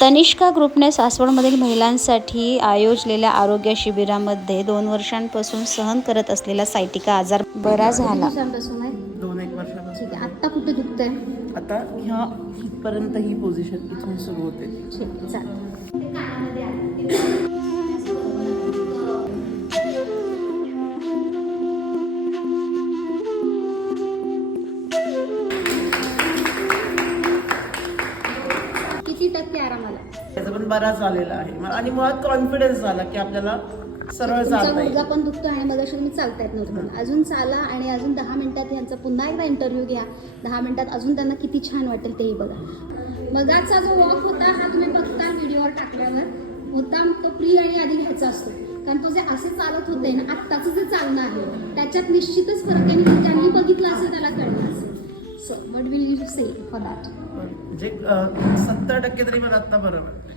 तनिष्का ग्रुपने सासवडमधील महिलांसाठी आयोजलेल्या आरोग्य शिबिरामध्ये 2 वर्षांपासून सहन करत असलेला सायटिका आजार बरा झाला. 2-1 वर्षापासून. ठीक आहे. आत्ता कुठे दुखतंय? आता ह्या इथपर्यंत ही पोझिशन इथून सुरू होते. ठीक आहे, चालेल. किती टक्के आराम आला? त्याचा पण बराच आलेला आहे आणि मुळात कॉन्फिडन्स झाला की आपल्याला सरळ तुमचा चालता येईल. मुलगा पण दुखतो आणि मग तुम्ही चालता येत नव्हतं. पण अजून चाला आणि अजून 10 मिनिटात यांचा पुन्हा एकदा इंटरव्ह्यू घ्या. 10 मिनिटात अजून त्यांना किती छान वाटेल तेही बघा. मगाचा जो वॉक होता हा तुम्ही बघता व्हिडिओवर टाकल्यावर होता, तो प्री आणि आधी घ्यायचा असतो. कारण तो जे असे चालत होते ना, आत्ताचं जे चालणं आहे त्याच्यात निश्चितच फरक आहे. ज्यांनी बघितलं असेल त्याला कळलं असेल. So what will you say for that? म्हणजे 70% तरी मला आत्ता बरं वाटतं.